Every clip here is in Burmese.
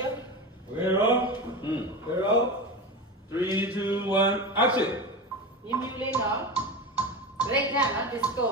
Okay, roll. Roll. 3, 2, 1, action. မြူလေးနော် break နော် disco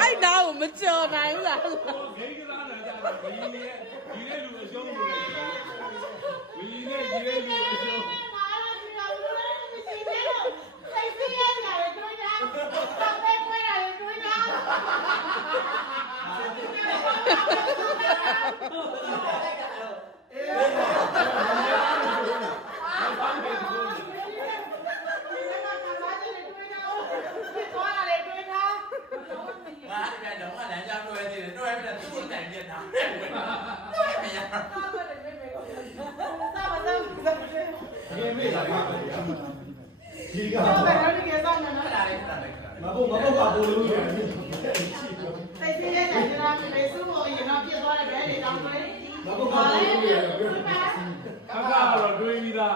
အဲ့နာကိုမကြော်နိုင်ဘူးလား ဂိမ်းကစားတာကြတာဘီရဲ့လူအရှုံးလို့ဘီရဲ့လူအရှုံးဒီကမဘုံကဘိုးလို့ရတယ်စိတ်ဆင်းရဲတယ်ကျွန်တော်ပြေစုဖို့ရင်တော့ပြစ်သွားတဲ့ဘဲလေးတောင်းတယ် မဘုံကဘိုးလို့ရတယ်ခါကတော့တွေးပြီးသား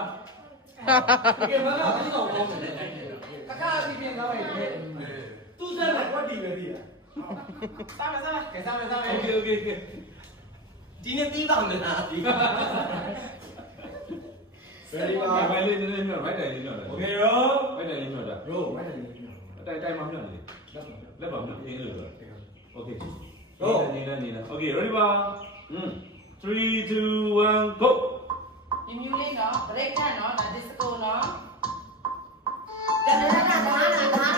ဒီကမကပြီးတော့ကောင်းတယ်ခါအပြင်သားပဲသူစမ်းတယ်ကွက်တီပဲပြီးတာစားမယ် Okay ဒီနေ့ပြီးပါမလားဒီ Ready ပါဘယ်လေးနည်းနည်းမြောက် right တိုင်လေးမြောက်တယ် Okay roll right တိုင်လေးမြောက်တာ roll မိုက်တယ် တိုင်မှာမြောက်နေလက်ပါမြောက်အင်းလို့ Okay Go နေလား Okay ready ပါ3 2 1 go မြူလေးနော် break နော် disco နော် ဒါ